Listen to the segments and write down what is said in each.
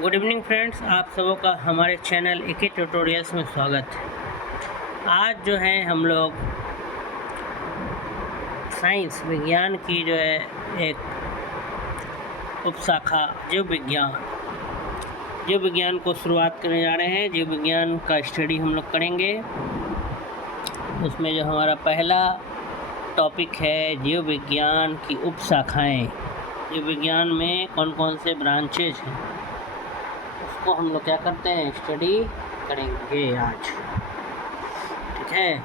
Good evening friends, आप सबों का हमारे चैनल एके ट्यूटोरियल्स में स्वागत है। आज जो है हम लोग साइंस विज्ञान की जो है एक उपशाखा जीव विज्ञान को शुरुआत करने जा रहे हैं। जीव विज्ञान का स्टडी हम लोग करेंगे। उसमें जो हमारा पहला टॉपिक है जीव विज्ञान की उपशाखाएँ। जीव विज्ञान में कौन कौन से ब्रांचेज हैं उसको हम लोग क्या करते हैं, स्टडी करेंगे आज। ठीक है,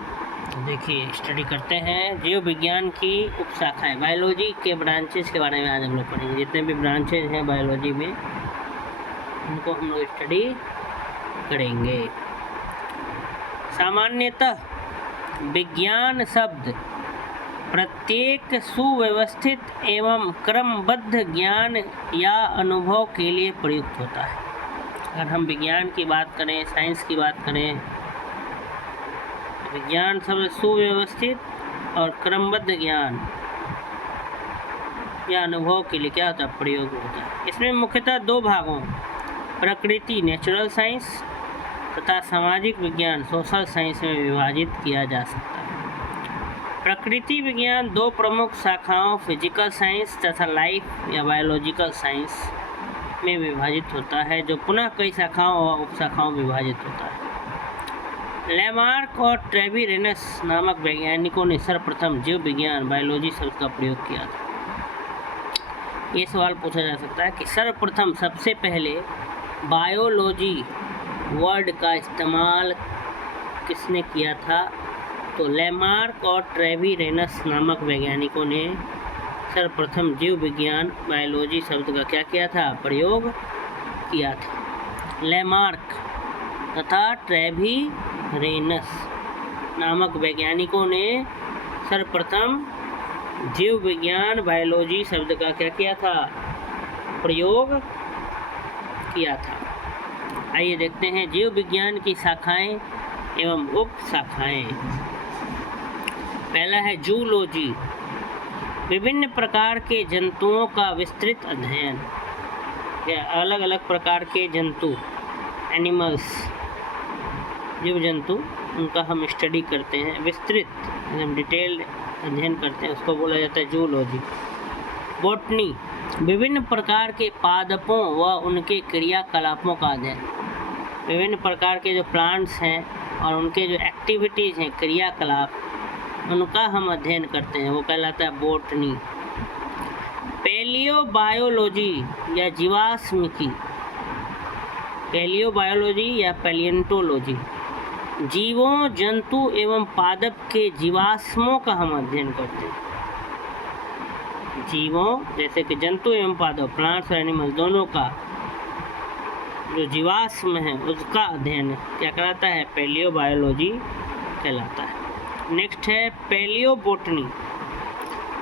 देखिए स्टडी करते हैं जीव विज्ञान की उपशाखाएं। बायोलॉजी के ब्रांचेस के बारे में आज हम लोग पढ़ेंगे। जितने भी ब्रांचेज हैं बायोलॉजी में उनको हम लोग स्टडी करेंगे। सामान्यतः विज्ञान शब्द प्रत्येक सुव्यवस्थित एवं क्रमबद्ध ज्ञान या अनुभव के लिए प्रयुक्त होता है। अगर हम विज्ञान की बात करें, साइंस की बात करें, विज्ञान शब्द सुव्यवस्थित और क्रमबद्ध ज्ञान या अनुभव के लिए क्या होता है, प्रयोग होता है। इसमें मुख्यतः दो भागों प्रकृति नेचुरल साइंस तथा सामाजिक विज्ञान सोशल साइंस में विभाजित किया जा सकता है। प्रकृति विज्ञान दो प्रमुख शाखाओं फिजिकल साइंस तथा लाइफ या बायोलॉजिकल साइंस में विभाजित होता है, जो पुनः कई शाखाओं और उपशाखाओं में विभाजित होता है। लैमार्क और ट्रेविरेनस नामक वैज्ञानिकों ने सर्वप्रथम जीव विज्ञान बायोलॉजी शब्द का प्रयोग किया था। ये सवाल पूछा जा सकता है कि सर्वप्रथम सबसे पहले बायोलॉजी वर्ड का इस्तेमाल किसने किया था? तो लैमार्क और ट्रेविरेनस नामक वैज्ञानिकों ने सर्वप्रथम जीव विज्ञान बायोलॉजी शब्द का क्या किया था, प्रयोग किया था। लैमार्क तथा ट्रेविरेनस नामक वैज्ञानिकों ने सर्वप्रथम जीव विज्ञान बायोलॉजी शब्द का क्या किया था, प्रयोग किया था। आइए देखते हैं जीव विज्ञान की शाखाएं एवं उप शाखाएं। पहला है जूलॉजी, विभिन्न प्रकार के जंतुओं का विस्तृत अध्ययन। अलग अलग प्रकार के जंतु, एनिमल्स, जीव जंतु, उनका हम स्टडी करते हैं, विस्तृत एकदम डिटेल्ड अध्ययन करते हैं, उसको बोला जाता है जूलॉजी। बॉटनी, विभिन्न प्रकार के पादपों व उनके क्रियाकलापों का अध्ययन। विभिन्न प्रकार के जो प्लांट्स हैं और उनके जो एक्टिविटीज़ हैं, क्रियाकलाप, उनका हम अध्ययन करते हैं, वो कहलाता है बॉटनी। पैलियोबायोलॉजी या जीवाश्मिकी, पैलियोबायोलॉजी या पैलियंटोलॉजी, जीवों जंतु एवं पादप के जीवाश्मों का हम अध्ययन करते हैं। जीवों जैसे कि जंतु एवं पादप, प्लांट्स और एनिमल्स, दोनों का जो जीवाश्म है उसका अध्ययन क्या कहलाता है, पैलियोबायोलॉजी कहलाता है। नेक्स्ट है पैलियोबोटनी,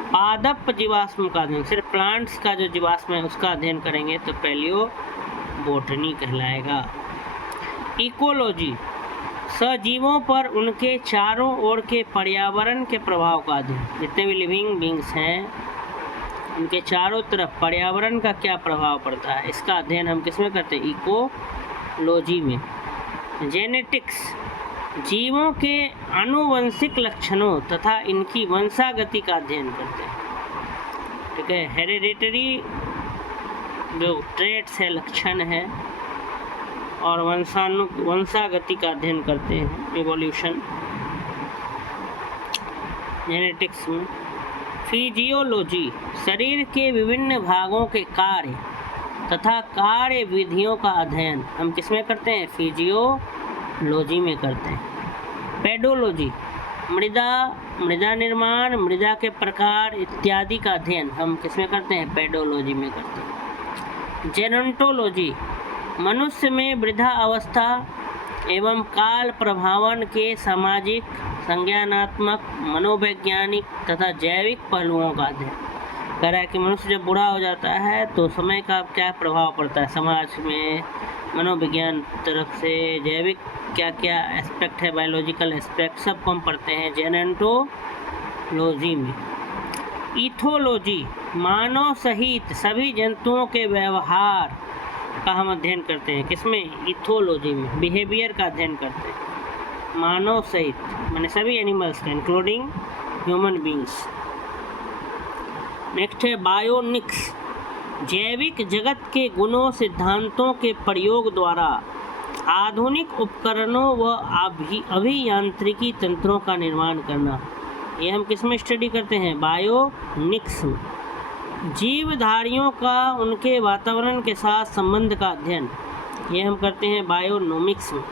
पादप जीवाश्म का अध्ययन, सिर्फ प्लांट्स का जो जीवाश्म है उसका अध्ययन करेंगे तो पैलियोबोटनी कहलाएगा। इकोलॉजी, सजीवों पर उनके चारों ओर के पर्यावरण के प्रभाव का अध्ययन। जितने भी लिविंग बींग्स हैं उनके चारों तरफ पर्यावरण का क्या प्रभाव पड़ता है, इसका अध्ययन हम किस में करते हैं, इकोलॉजी में। जेनेटिक्स, जीवों के आनुवंशिक लक्षणों तथा इनकी वंशागति का अध्ययन करते हैं। ठीक है, हेरिडिटरी जो ट्रेट्स है, लक्षण है, और वंशागति का अध्ययन करते हैं, इवोल्यूशन, जेनेटिक्स में। फिजियोलॉजी, शरीर के विभिन्न भागों के कार्य तथा कार्य विधियों का अध्ययन हम किस में करते हैं, फिजियोलॉजी में करते हैं। पेडोलॉजी, मृदा निर्माण, मृदा के प्रकार इत्यादि का अध्ययन हम किस में करते हैं, पेडोलॉजी में करते हैं। जेरोंटोलॉजी, मनुष्य में वृद्धा अवस्था एवं काल प्रभावन के सामाजिक, संज्ञानात्मक, मनोवैज्ञानिक तथा जैविक पहलुओं का अध्ययन। कह रहा है कि मनुष्य जब बूढ़ा हो जाता है तो समय का क्या प्रभाव पड़ता है समाज में, मनोविज्ञान तरफ से, जैविक क्या क्या एस्पेक्ट है, बायोलॉजिकल एस्पेक्ट, सबको हम पढ़ते हैं जेरोंटोलॉजी में। इथोलॉजी, मानव सहित सभी जंतुओं के व्यवहार का हम अध्ययन करते हैं। किसमें? इथोलॉजी में। बिहेवियर का अध्ययन करते हैं मानव सहित, माने सभी एनिमल्स का, इंक्लूडिंग ह्यूमन बींग्स। नेक्स्ट है बायोनिक्स, जैविक जगत के गुणों सिद्धांतों के प्रयोग द्वारा आधुनिक उपकरणों व अभियांत्रिकी तंत्रों का निर्माण करना। ये हम किस में स्टडी करते हैं? बायोनिक्स। जीवधारियों का उनके वातावरण के साथ संबंध का अध्ययन, ये हम करते हैं बायोनोमिक्स में।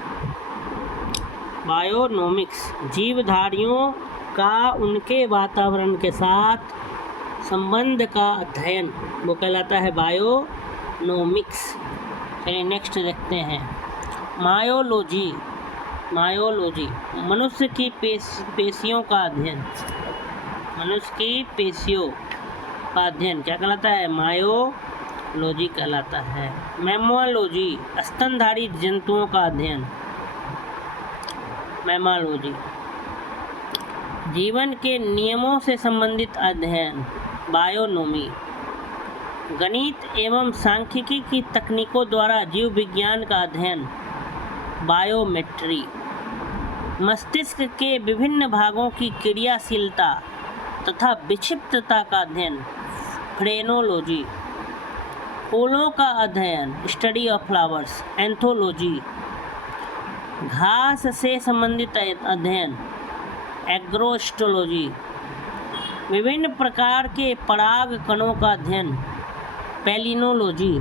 बायोनोमिक्स, जीवधारियों का उनके वातावरण के साथ संबंध का अध्ययन, वो कहलाता है बायोनोमिक्स। चलिए नेक्स्ट देखते हैं मायोलॉजी। मायोलॉजी, मनुष्य की पेशियों का अध्ययन। मनुष्य की पेशियों का अध्ययन क्या कहलाता है? मायोलॉजी कहलाता है। मैमोलॉजी, स्तनधारी जंतुओं का अध्ययन। मैमोलॉजी, जीवन के नियमों से संबंधित अध्ययन। बायोनोमी, गणित एवं सांख्यिकी की तकनीकों द्वारा जीव विज्ञान का अध्ययन। बायोमेट्री, मस्तिष्क के विभिन्न भागों की क्रियाशीलता तथा विक्षिप्तता का अध्ययन। फ्रेनोलॉजी, फूलों का अध्ययन। Study of flowers. एंथोलॉजी, घास से संबंधित अध्ययन। एग्रोस्टोलॉजी, विभिन्न प्रकार के पराग कणों का अध्ययन। पैलिनोलॉजी,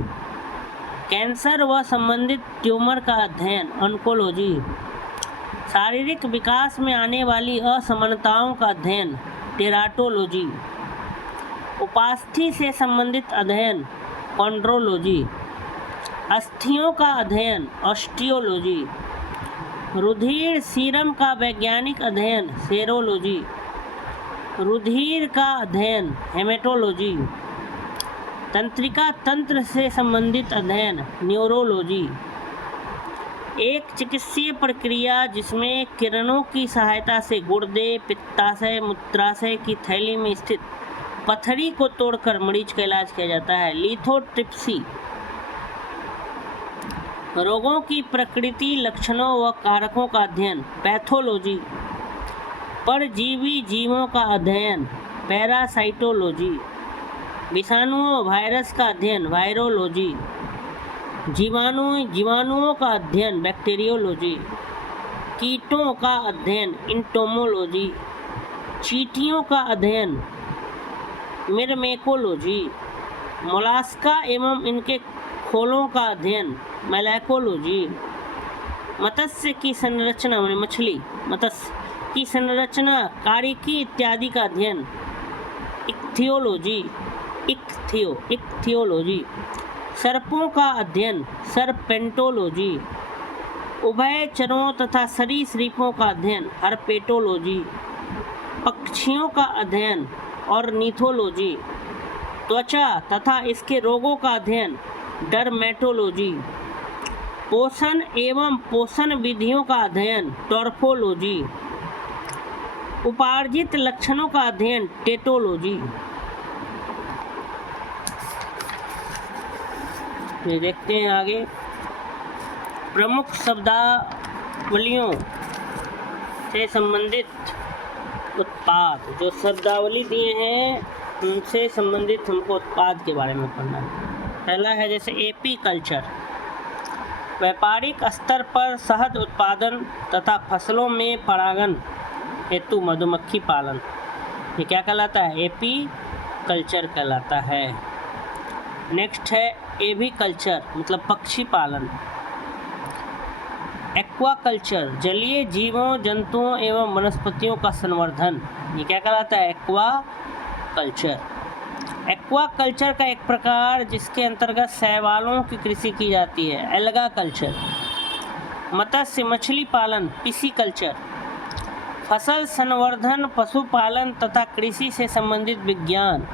कैंसर व संबंधित ट्यूमर का अध्ययन। ऑन्कोलॉजी, शारीरिक विकास में आने वाली असमानताओं का अध्ययन। टेराटोलॉजी, उपास्थि से संबंधित अध्ययन। कॉन्ड्रोलॉजी, अस्थियों का अध्ययन। ऑस्टियोलॉजी, रुधिर सीरम का वैज्ञानिक अध्ययन। सेरोलॉजी, रुधिर का अध्ययन। हेमेटोलॉजी, तंत्रिका तंत्र से संबंधित अध्ययन। न्यूरोलॉजी, एक चिकित्सीय प्रक्रिया जिसमें किरणों की सहायता से गुर्दे, पित्ताशय, मूत्राशय की थैली में स्थित पथरी को तोड़कर मरीज का इलाज किया जाता है। लिथोट्रिप्सी, रोगों की प्रकृति, लक्षणों व कारकों का अध्ययन। पैथोलॉजी, परजीवी जीवों का अध्ययन। पैरासाइटोलॉजी, विषाणुओं वायरस का अध्ययन। वायरोलॉजी, जीवाणुओं का अध्ययन। बैक्टीरियोलॉजी, कीटों का अध्ययन। इंटोमोलॉजी, चींटियों का अध्ययन। मिरमेकोलॉजी, मोलास्का एवं इनके खोलों का अध्ययन। मैलाकोलॉजी, मत्स्य की संरचना, मछली, मत्स्य की संरचना, कार्यकी इत्यादि का अध्ययन। इक्थियोलॉजी, सर्पों का अध्ययन। सर्पेंटोलॉजी, उभयचरों तथा सरीसृपों का अध्ययन। हर्पेटोलॉजी, पक्षियों का अध्ययन। ऑर्निथोलॉजी, त्वचा तथा इसके रोगों का अध्ययन। डर्मेटोलॉजी, पोषण एवं पोषण विधियों का अध्ययन। टॉर्फोलॉजी, उपार्जित लक्षणों का अध्ययन। टेटोलॉजी। ये देखते हैं आगे प्रमुख शब्दावलियों से संबंधित उत्पाद। जो शब्दावली दिए हैं उनसे संबंधित हमको उत्पाद के बारे में पढ़ना है। पहला है जैसे एपी कल्चर, व्यापारिक स्तर पर शहद उत्पादन तथा फसलों में परागण हेतु मधुमक्खी पालन, ये क्या कहलाता है? एपी कल्चर कहलाता है। नेक्स्ट है एवी कल्चर, मतलब पक्षी पालन। एक्वा कल्चर, जलीय जीवों, जंतुओं एवं वनस्पतियों का संवर्धन, ये क्या कहलाता है? Aqua culture. एक्वा कल्चर का एक प्रकार जिसके अंतर्गत शैवालों की कृषि की जाती है। Alga culture. मत्स्य मछली पालन, पिसी कल्चर। फसल संवर्धन, पशुपालन तथा कृषि से संबंधित विज्ञान,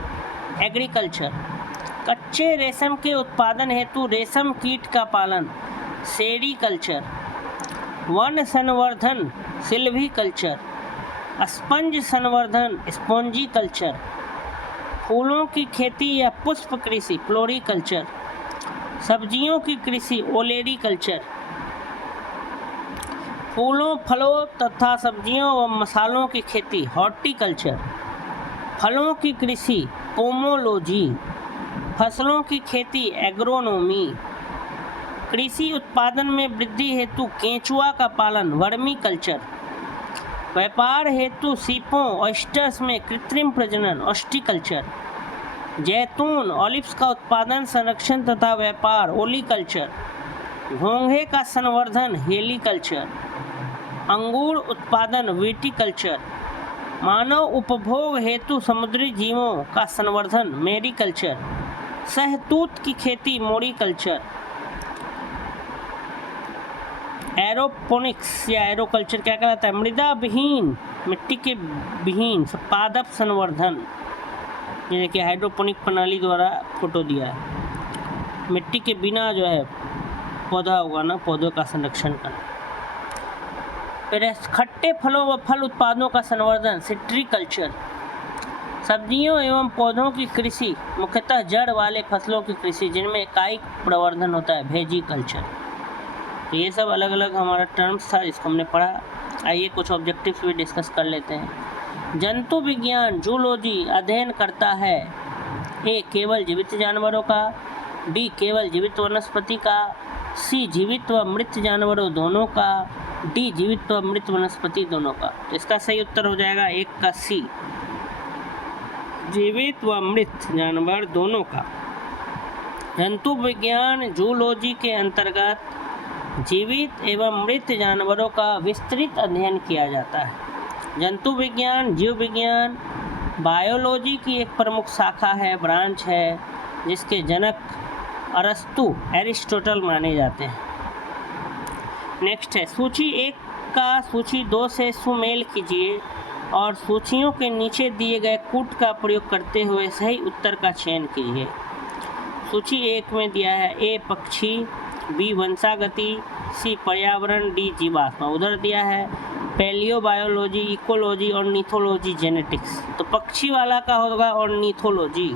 एग्रीकल्चर। कच्चे रेशम के उत्पादन हेतु रेशम कीट का पालन, सेरीकल्चर। वन संवर्धन, सिल्वी कल्चर। स्पंज संवर्धन, स्पॉन्जी कल्चर। फूलों की खेती या पुष्प कृषि, फ्लोरिकल्चर। सब्जियों की कृषि ओलेरी कल्चर, फूलों फलों तथा सब्जियों व मसालों की खेती हॉर्टिकल्चर, फलों की कृषि पोमोलॉजी, फसलों की खेती एग्रोनोमी, कृषि उत्पादन में वृद्धि हेतु केंचुआ का पालन वर्मी कल्चर, व्यापार हेतु सीपों ऑयस्टर्स में कृत्रिम प्रजनन ऑस्टिकल्चर, जैतून ऑलिव्स का उत्पादन संरक्षण तथा व्यापार ओलीकल्चर, घोंघे का संवर्धन हेलीकल्चर, अंगूर उत्पादन विटिकल्चर, मानव उपभोग हेतु समुद्री जीवों का संवर्धन मेरीकल्चर, शहतूत की खेती मोरीकल्चर, एरोपोनिक्स या एरोकल्चर क्या कहलाता है, मृदा विहीन मिट्टी के विहीन पादप संवर्धन, ये देखिए हाइड्रोपोनिक प्रणाली द्वारा फोटो दिया है, मिट्टी के बिना जो है पौधा उगाना, पौधों का संरक्षण करना। फिर खट्टे फलों व फल उत्पादों का संवर्धन सिट्रीकल्चर, सब्जियों एवं पौधों की कृषि मुख्यतः जड़ वाले फसलों की कृषि जिनमें कायिक प्रवर्धन होता है वेजिकल्चर। तो ये सब अलग अलग हमारा टर्म्स था जिसको हमने पढ़ा। आइए कुछ ऑब्जेक्टिव्स भी डिस्कस कर लेते हैं। जंतु विज्ञान जूलॉजी अध्ययन करता है ए केवल जीवित जानवरों का, बी केवल जीवित वनस्पति का, सी जीवित व मृत जानवरों दोनों का, डी जीवित व मृत वनस्पति दोनों का। तो इसका सही उत्तर हो जाएगा एक का सी, जीवित व मृत जानवर दोनों का। जंतु विज्ञान जूलॉजी के अंतर्गत जीवित एवं मृत जानवरों का विस्तृत अध्ययन किया जाता है। जंतु विज्ञान जीव विज्ञान बायोलॉजी की एक प्रमुख शाखा है, ब्रांच है, जिसके जनक अरस्तु एरिस्टोटल माने जाते हैं। नेक्स्ट है सूची 1 का सूची 2 से सुमेल कीजिए और सूचियों के नीचे दिए गए कूट का प्रयोग करते हुए सही उत्तर का चयन कीजिए। सूची 1 में दिया है ए पक्षी, बी वंशागति, सी पर्यावरण, डी जीवात्मा। उधर दिया है पैलियोबायोलॉजी, इकोलॉजी, ऑर्निथोलॉजी, जेनेटिक्स। तो पक्षी वाला का होगा ऑर्निथोलॉजी।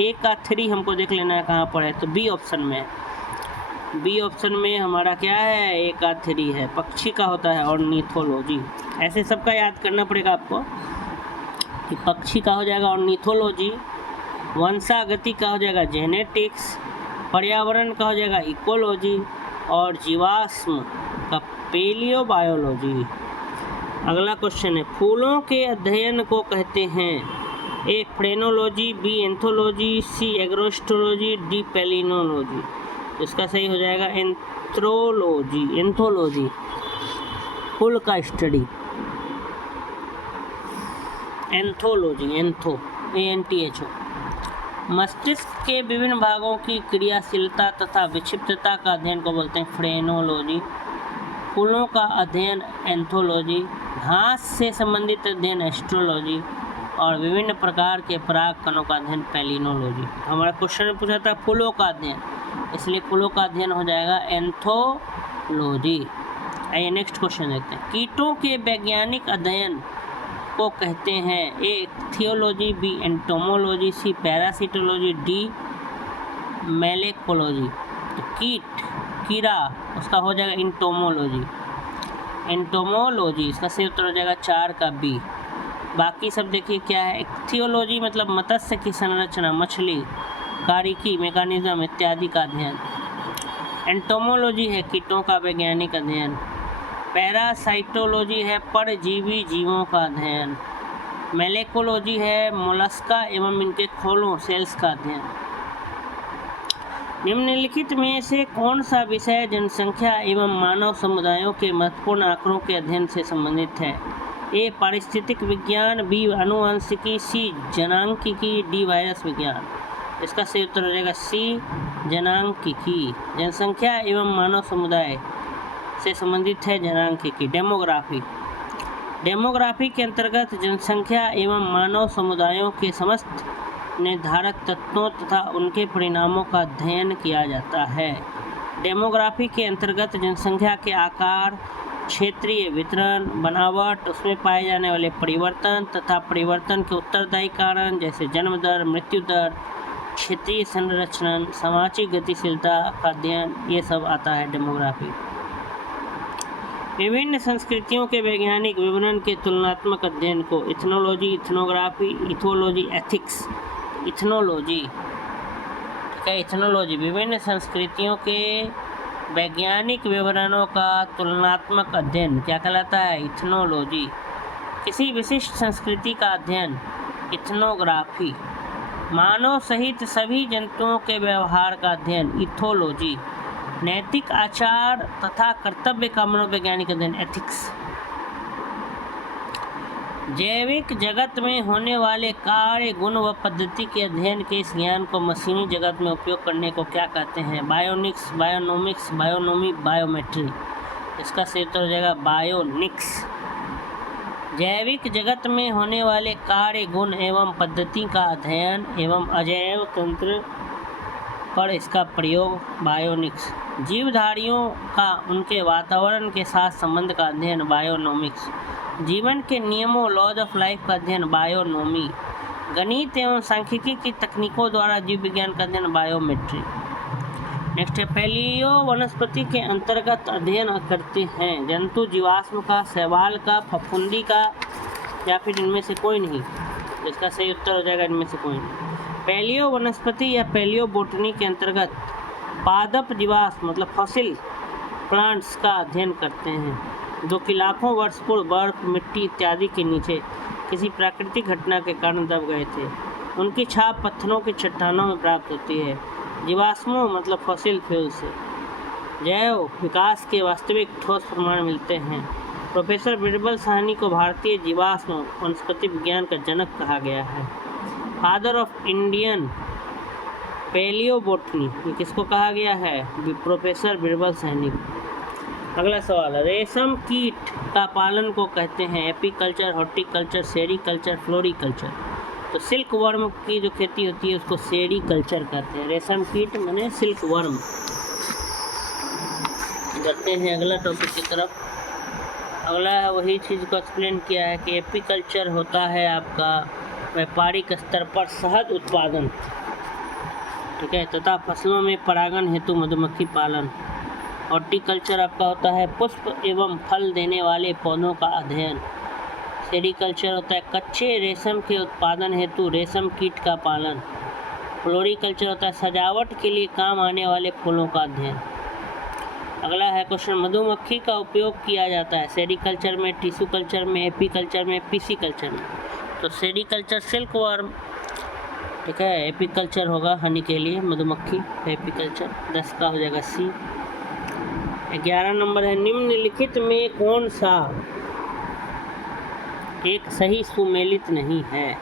ए का 3 हमको देख लेना है कहाँ पर है, तो बी ऑप्शन में है। बी ऑप्शन में हमारा क्या है, ए का 3 है, पक्षी का होता है ऑर्निथोलॉजी। ऐसे सबका याद करना पड़ेगा आपको कि पक्षी का हो जाएगा ऑर्निथोलॉजी, वंशागति का हो जाएगा जेनेटिक्स, पर्यावरण का हो जाएगा इकोलॉजी और जीवाश्म का पैलियोबायोलॉजी। अगला क्वेश्चन है फूलों के अध्ययन को कहते हैं ए फ्रेनोलॉजी, बी एंथोलॉजी, सी एग्रोस्टोलॉजी, डी पैलिनोलॉजी। इसका सही हो जाएगा एंथ्रोलॉजी, एंथोलॉजी, फूल का स्टडी, एंथोलॉजी, एंथो ANTHO। मस्तिष्क के विभिन्न भागों की क्रियाशीलता तथा विक्षिप्तता का अध्ययन को बोलते हैं फ्रेनोलॉजी। फूलों का अध्ययन एंथोलॉजी, घास से संबंधित अध्ययन एस्ट्रोलॉजी और विभिन्न प्रकार के पराग कणों का अध्ययन पैलिनोलॉजी। हमारा क्वेश्चन में पूछा था फूलों का अध्ययन, इसलिए फूलों का अध्ययन हो जाएगा एंथोलॉजी। आइए नेक्स्ट क्वेश्चन देखते हैं। कीटों के वैज्ञानिक अध्ययन को कहते हैं ए थियोलॉजी, बी एंटोमोलॉजी, सी पैरासिटोलॉजी, डी मैलेकोलॉजी। तो कीड़ा उसका हो जाएगा इंटोमोलॉजी, एंटोमोलॉजी। इसका सही उत्तर हो जाएगा 4 का बी। बाकी सब देखिए क्या है, थियोलॉजी मतलब मत्स्य की संरचना, मछली, बारीकी, मैकेनिज्म इत्यादि का अध्ययन। एंटोमोलॉजी है कीटों का वैज्ञानिक अध्ययन। पैरासाइटोलॉजी है परजीवी जीवों का अध्ययन। मैलेकोलॉजी है मोलस्का एवं इनके खोलों, सेल्स का अध्ययन। निम्नलिखित में से कौन सा विषय जनसंख्या एवं मानव समुदायों के महत्वपूर्ण आंकड़ों के अध्ययन से संबंधित है? ए पारिस्थितिक विज्ञान, बी आनुवंशिकी, सी जनांकिकी, डी वायरस विज्ञान। इसका सही उत्तर हो जाएगा सी जनांकिकी। जनसंख्या एवं मानव समुदाय से संबंधित है जनांकिकी। डेमोग्राफी, डेमोग्राफी के अंतर्गत जनसंख्या एवं मानव समुदायों के समस्त निर्धारक तत्वों तथा उनके परिणामों का अध्ययन किया जाता है। डेमोग्राफी के अंतर्गत जनसंख्या के आकार, क्षेत्रीय वितरण, बनावट, उसमें पाए जाने वाले परिवर्तन तथा परिवर्तन के उत्तरदायी कारण जैसे जन्म दर, मृत्यु दर, क्षेत्रीय संरचना, सामाजिक गतिशीलता का अध्ययन, ये सब आता है डेमोग्राफी। विभिन्न संस्कृतियों के वैज्ञानिक विवरण के तुलनात्मक अध्ययन को ethnology, ethnography, ethology, ethics. Ethnology, ठीक है, इथनोलॉजी विभिन्न संस्कृतियों के वैज्ञानिक विवरणों का तुलनात्मक अध्ययन क्या कहलाता है? इथनोलॉजी। किसी विशिष्ट संस्कृति का अध्ययन, इथनोग्राफी। मानव सहित सभी जंतुओं के व्यवहार का अध्ययन, इथोलॉजी। नैतिक आचार तथा कर्तव्य का मनोवैज्ञानिक अध्ययन, एथिक्स। जैविक जगत में होने वाले कार्य, गुण व पद्धति के अध्ययन के इस ज्ञान को मशीनी जगत में उपयोग करने को क्या कहते हैं? Bionics, bionomics, बायोनोमी, biometry. इसका सही उत्तर हो जाएगा बायोनिक्स। जैविक जगत में होने वाले कार्य, गुण एवं पद्धति का अध्ययन एवं अजैव तंत्र पर इसका प्रयोग, बायोनिक्स। जीवधारियों का उनके वातावरण के साथ संबंध का अध्ययन, बायोनोमिक्स। जीवन के नियमों, लॉज ऑफ लाइफ का अध्ययन, बायोनोमी। गणित एवं सांख्यिकी की तकनीकों द्वारा जीव विज्ञान का अध्ययन, बायोमेट्री। नेक्स्ट है, पैलियो वनस्पति के अंतर्गत अध्ययन करते हैं जंतु जीवाश्म का, शैवाल का, फफूंदी का, या फिर इनमें से कोई नहीं। इसका सही उत्तर हो जाएगा इनमें से कोई नहीं। पैलियो वनस्पति या पैलियो बोटनी के अंतर्गत पादप जीवाश्म मतलब फॉसिल प्लांट्स का अध्ययन करते हैं जो कि लाखों वर्ष पूर्व बर्फ, मिट्टी इत्यादि के नीचे किसी प्राकृतिक घटना के कारण दब गए थे। उनकी छाप पत्थरों की चट्टानों में प्राप्त होती है। जीवाश्मों मतलब फॉसिल फ्यूल से जैव विकास के वास्तविक ठोस प्रमाण मिलते हैं। प्रोफेसर बिरबल साहनी को भारतीय जीवाश्म वनस्पति विज्ञान का जनक कहा गया है। फादर ऑफ इंडियन पैलियोबोटनी, ये किसको कहा गया है? प्रोफेसर बिरबल साहनी। अगला सवाल, रेशम कीट का पालन को कहते हैं एपीकल्चर, हॉर्टिकल्चर, सेरीकल्चर, फ्लोरीकल्चर। तो सिल्क वर्म की जो खेती होती है उसको सेरीकल्चर कहते हैं। रेशम कीट माने सिल्क वर्म। जाते हैं अगला टॉपिक की तरफ। अगला वही चीज़ को एक्सप्लेन किया है कि एपीकल्चर होता है आपका व्यापारिक स्तर पर शहद उत्पादन, ठीक है, तथा फसलों में परागण हेतु मधुमक्खी पालन। हॉर्टिकल्चर आपका होता है पुष्प एवं फल देने वाले पौधों का अध्ययन। सेरीकल्चर होता है कच्चे रेशम के उत्पादन हेतु रेशम कीट का पालन। फ्लोरीकल्चर होता है सजावट के लिए काम आने वाले फूलों का अध्ययन। अगला है क्वेश्चन, मधुमक्खी का उपयोग किया जाता है सेरीकल्चर में, टिश्यू कल्चर में, एपीकल्चर में, पीसीकल्चर में। तो सेरीकल्चर सिल्क वर्म, ठीक है, एपीकल्चर होगा हनी के लिए मधुमक्खी, एपीकल्चर। 10 का हो जाएगा सी। 11 नंबर है, निम्नलिखित में कौन सा एक सही सुमेलित नहीं है?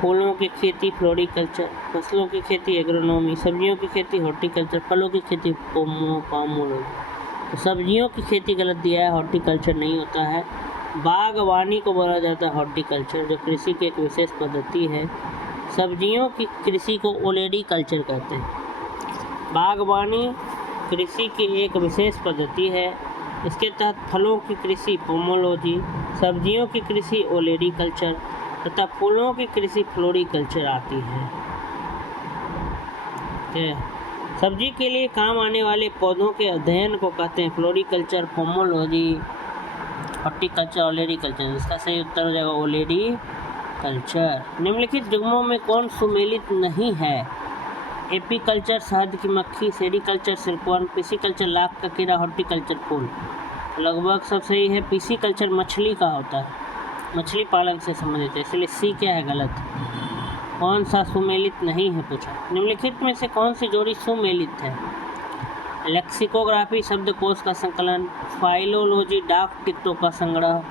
फूलों की खेती फ्लोरिकल्चर, फसलों की खेती एग्रोनॉमी, सब्जियों की खेती हॉर्टिकल्चर, फलों की खेती पोमोलॉजी। तो सब्जियों की खेती गलत दिया है, हॉर्टिकल्चर नहीं होता है। बागवानी को बोला जाता है हॉर्टिकल्चर, जो कृषि की एक विशेष पद्धति है। सब्जियों की कृषि को ओलेरीकल्चर कहते हैं। बागवानी कृषि की एक विशेष पद्धति है। इसके तहत फलों की कृषि पोमोलॉजी, सब्जियों की कृषि ओलेरीकल्चर तथा फूलों की कृषि फ्लोरीकल्चर आती है। सब्जी के लिए काम आने वाले पौधों के अध्ययन को कहते हैं फ्लोरीकल्चर, पोमोलॉजी, हॉर्टिकल्चर, ओलेरीकल्चर। इसका सही उत्तर हो जाएगा ओलेरीकल्चर। निम्नलिखित जुगमों में कौन सुमेलित नहीं है? एपीकल्चर शहद की मक्खी, सेरीकल्चर सिल्कवर्म, पीसीकल्चर लाख का कीड़ा, हॉर्टिकल्चर फूल। लगभग सब सही है। पीसीकल्चर मछली का होता है, मछली पालन से संबंधित है, इसलिए सी क्या है गलत। कौन सा सुमेलित नहीं है पूछा। निम्नलिखित में से कौन सी जोड़ी सुमेलित है? लेक्सिकोग्राफी शब्दकोश का संकलन, फाइलोलॉजी डाक टिकटों का संग्रह,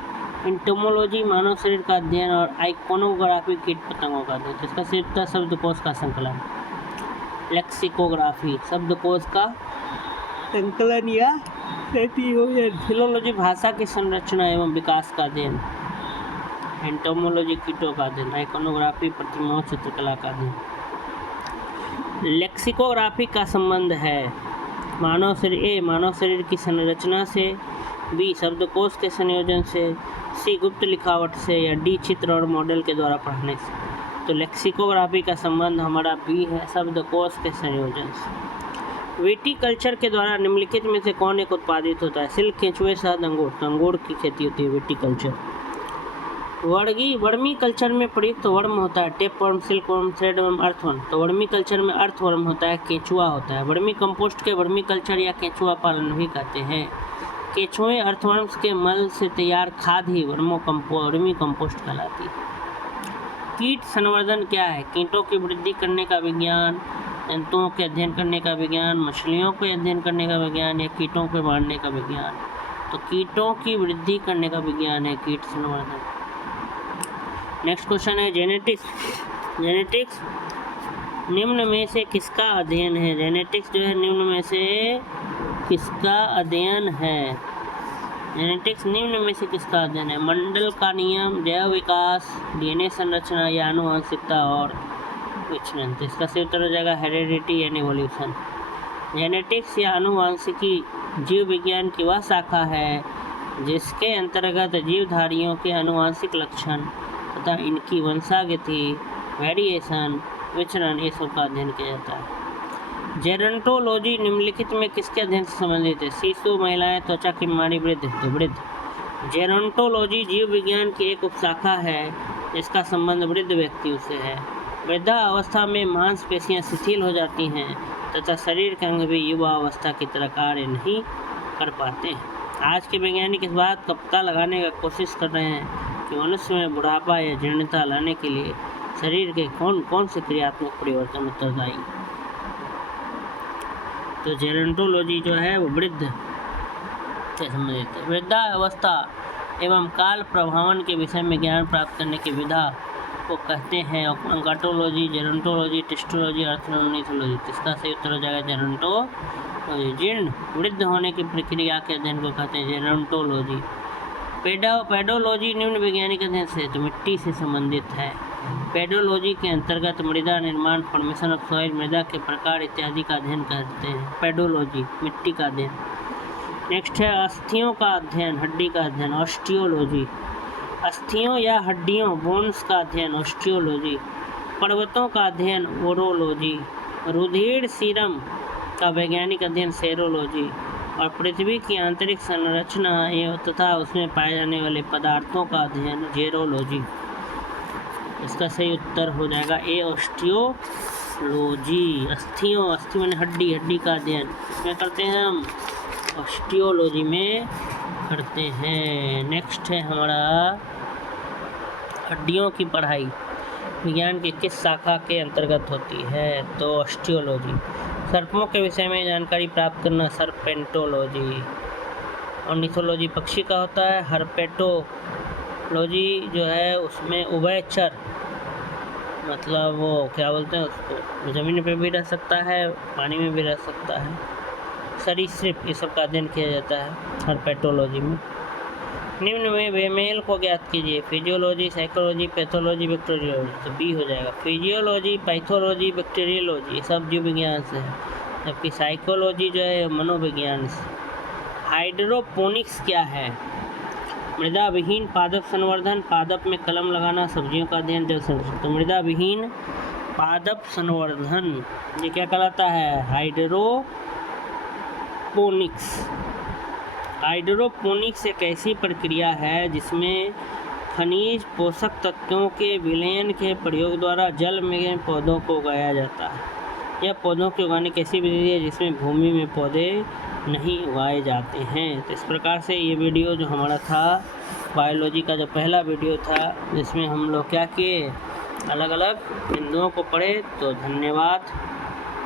इंटोमोलॉजी मानव शरीर का अध्ययन और आइकोनोग्राफी कीट पतंगों का अध्ययन। इसका सही उत्तर शब्दकोश का संकलन। लेक्सिकोग्राफी शब्दकोश का संकलन या फिलोलॉजी भाषा की संरचना एवं विकास का अध्ययन, एंटोमोलॉजी कीटों का अध्ययन, आइकोनोग्राफी प्रतिमाओं चित्रकला का अध्ययन। लेक्सिकोग्राफी का संबंध है मानव शरीर, ए मानव शरीर की संरचना से, बी शब्दकोश के संयोजन से, सी गुप्त लिखावट से, या डी चित्र और मॉडल के द्वारा पढ़ने से। तो लेक्सिकोग्राफी का संबंध हमारा बी है, शब्दकोश के संयोजन से। विटीकल्चर के द्वारा निम्नलिखित में से कौन एक उत्पादित होता है? सिल्क, केंचुए, शहद, अंगूर। तो अंगूर की खेती होती है विटीकल्चर। वर्मी कल्चर में प्रयुक्त वर्म होता है tape worm, silk worm, thread worm, earthworm. तो वर्मी कल्चर में अर्थवर्म होता है, केंचुआ होता है। वर्मी कंपोस्ट के वर्मी कल्चर या केंचुआ पालन भी कहते हैं। केंचुए अर्थवर्म्स के मल से तैयार खाद ही वर्मी कंपोस्ट कहलाती है। कीट संवर्धन क्या है? कीटों की वृद्धि करने का विज्ञान, जंतुओं के अध्ययन करने का विज्ञान, मछलियों के अध्ययन करने का विज्ञान या कीटों को मारने का विज्ञान। तो कीटों की वृद्धि करने का विज्ञान है कीट संवर्धन। नेक्स्ट क्वेश्चन है जेनेटिक्स। जेनेटिक्स निम्न में से किसका अध्ययन है? जेनेटिक्स जो है निम्न में से किसका अध्ययन है? जेनेटिक्स निम्न में से किसका अध्ययन है? मंडल का नियम, जैव विकास, डीएनए संरचना या आनुवंशिकता और विचलन। तो इसका सही उत्तर हो जाएगा हेरेडिटी एंड इवोल्यूशन। जेनेटिक्स या आनुवंशिकी जीव विज्ञान की वह शाखा है जिसके अंतर्गत जीवधारियों के आनुवंशिक लक्षण तथा इनकी वंशागति, वेरिएशन, विचरण ये सब का अध्ययन किया जाता है। जेरोंटोलॉजी निम्नलिखित में किसके अध्ययन से संबंधित है? शिशु, महिलाएं, त्वचा की बीमारी, वृद्ध। तो वृद्ध। जेरोंटोलॉजी जीव विज्ञान की एक उपशाखा है जिसका संबंध वृद्ध व्यक्तियों से है। वृद्धा अवस्था में मांसपेशियां शिथिल हो जाती हैं तथा शरीर के अंग भी युवा अवस्था की तरह कार्य नहीं कर पाते हैं। आज के वैज्ञानिक इस बात का पता लगाने की कोशिश कर रहे हैं कि मनुष्य में बुढ़ापा या जीर्णता लाने के लिए शरीर के कौन कौन से क्रियात्मक परिवर्तन उत्तरदायी। तो जेरोंटोलॉजी जो है वो वृद्ध से संबंधित है। वृद्धावस्था एवं काल प्रभावन के विषय में ज्ञान प्राप्त करने की विधा को कहते हैं ऑन्कोलॉजी, जेरोंटोलॉजी, टेस्टोलॉजी, आर्थ्रोनिथोलॉजी। इसका सही उत्तर हो जाएगा जेरोंटोलॉजी। जीर्ण वृद्ध होने की प्रक्रिया के अध्ययन को कहते हैं जेरोंटोलॉजी। पेडोलॉजी निम्न वैज्ञानिक अध्ययन से तो मिट्टी से संबंधित है। पेडोलॉजी के अंतर्गत मृदा निर्माण, फॉर्मेशन ऑफ सॉइल, मृदा के प्रकार इत्यादि का अध्ययन करते हैं। पेडोलॉजी मिट्टी का अध्ययन। नेक्स्ट है अस्थियों का अध्ययन, हड्डी का अध्ययन, ऑस्टियोलॉजी। अस्थियों या हड्डियों, बोन्स का अध्ययन, ऑस्टियोलॉजी। पर्वतों का अध्ययन, ओरोलॉजी। रुधिर सीरम का वैज्ञानिक अध्ययन, सेरोलॉजी। और पृथ्वी की आंतरिक संरचना तथा उसमें पाए जाने वाले पदार्थों का अध्ययन, जेरोलॉजी। इसका सही उत्तर हो जाएगा ए, ऑस्टियोलॉजी। अस्थियों, अस्थि माने हड्डी, हड्डी का अध्ययन इसमें करते हैं हम, ऑस्टियोलॉजी में करते हैं। नेक्स्ट है हमारा हड्डियों की पढ़ाई विज्ञान की किस शाखा के अंतर्गत होती है? तो ऑस्टियोलॉजी। सर्पों के विषय में जानकारी प्राप्त करना, सर्पेंटोलॉजी। ऑर्निथोलॉजी पक्षी का होता है। हर्पेटोलॉजी जो है उसमें उभयचर, मतलब वो क्या बोलते हैं उसको, ज़मीन पे भी रह सकता है, पानी में भी रह सकता है, सरीसृप, ये सब का अध्ययन किया जाता है हर्पेटोलॉजी में। निम्न में बेमेल को ज्ञात कीजिए, फिजियोलॉजी, साइकोलॉजी, पैथोलॉजी, बैक्टीरियोलॉजी। तो बी हो जाएगा। फिजियोलॉजी, पैथोलॉजी, बैक्टीरियोलॉजी ये सब जीव विज्ञान से है, जबकि साइकोलॉजी जो है मनोविज्ञान से। हाइड्रोपोनिक्स क्या है? मृदा विहीन पादप संवर्धन, पादप में कलम लगाना, सब्जियों का अध्ययन, जल संरक्षण। तो मृदा विहीन पादप संवर्धन ये क्या कहलाता है? हाइड्रोपोनिक्स। हाइड्रोपोनिक्स एक ऐसी प्रक्रिया है जिसमें खनिज पोषक तत्वों के विलयन के प्रयोग द्वारा जल में पौधों को उगाया जाता है। यह पौधों के उगाने की ऐसी विधि है जिसमें भूमि में पौधे नहीं उगाए जाते हैं। तो इस प्रकार से ये वीडियो जो हमारा था बायोलॉजी का जो पहला वीडियो था, जिसमें हम लोग क्या किए, अलग अलग बिंदुओं को पढ़े। तो धन्यवाद।